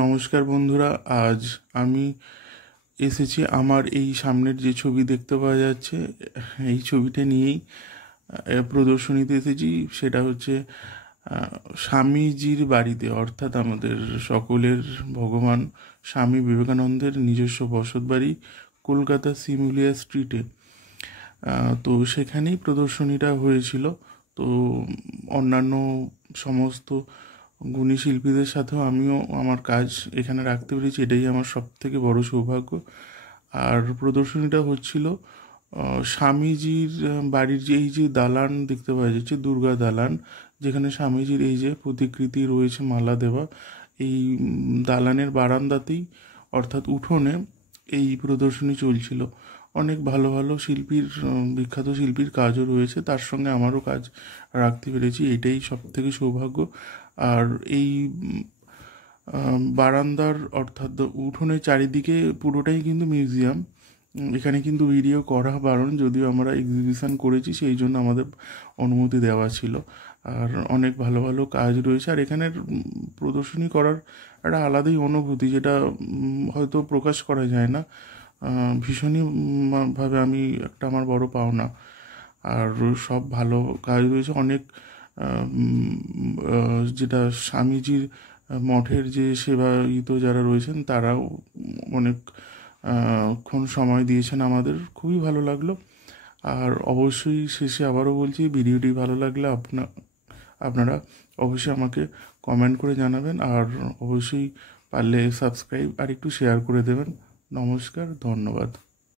নমস্কার বন্ধুরা, আজ আমি এসেছি আমার এই সামনের যে ছবি দেখতে পাওয়া যাচ্ছে এই ছবিটা নিয়েই প্রদর্শনীতে এসেছি। সেটা হচ্ছে স্বামীজির বাড়িতে, অর্থাৎ আমাদের সকলের ভগবান স্বামী বিবেকানন্দের নিজস্ব বসত বাড়ি কলকাতা সিমুলিয়া স্ট্রিটে। তো সেখানেই প্রদর্শনীটা হয়েছিল। তো অন্যান্য সমস্ত গুণী শিল্পীদের সাথেও আমিও আমার কাজ এখানে রাখতে পেরেছি, এটাই আমার সব থেকে বড় সৌভাগ্য। আর প্রদর্শনীটা হচ্ছিল স্বামীজির বাড়ির যে এই যে দালান দেখতে পাওয়া যাচ্ছে, দুর্গা দালান, যেখানে স্বামীজির এই যে প্রতিকৃতি রয়েছে মালা দেওয়া, এই দালানের বারান্দাতেই অর্থাৎ উঠোনে এই প্রদর্শনী চলছিল। অনেক ভালো ভালো শিল্পীর, বিখ্যাত শিল্পীর কাজও রয়েছে, তার সঙ্গে আমারও কাজ রাখতে পেরেছি, এটাই সব থেকে সৌভাগ্য। আর এই বারান্দার অর্থাৎ উঠোনের চারিদিকে পুরোটাই কিন্তু মিউজিয়াম। এখানে কিন্তু ভিডিও করা বারণ, যদিও আমরা এক্সিবিশন করেছি সেই জন্য আমাদের অনুমতি দেওয়া ছিল। আর অনেক ভালো ভালো কাজ রয়েছে, আর এখানের প্রদর্শনী করার একটা আলাদাই অনুভূতি, যেটা হয়তো প্রকাশ করা যায় না। ভীষণই ভাবে আমি একটা আমার বড় পাওনা। আর সব ভালো কাজ রয়েছে অনেক, যেটা স্বামীজির মঠের যে সেবায়িত যারা রয়েছেন তারাও অনেক ক্ষণ সময় দিয়েছেন আমাদের, খুবই ভালো লাগলো। আর অবশ্যই শেষে আবারও বলছি, ভিডিওটি ভালো লাগলে আপনারা অবশ্যই আমাকে কমেন্ট করে জানাবেন, আর অবশ্যই পারলে সাবস্ক্রাইব আর একটু শেয়ার করে দেবেন। নমস্কার, ধন্যবাদ।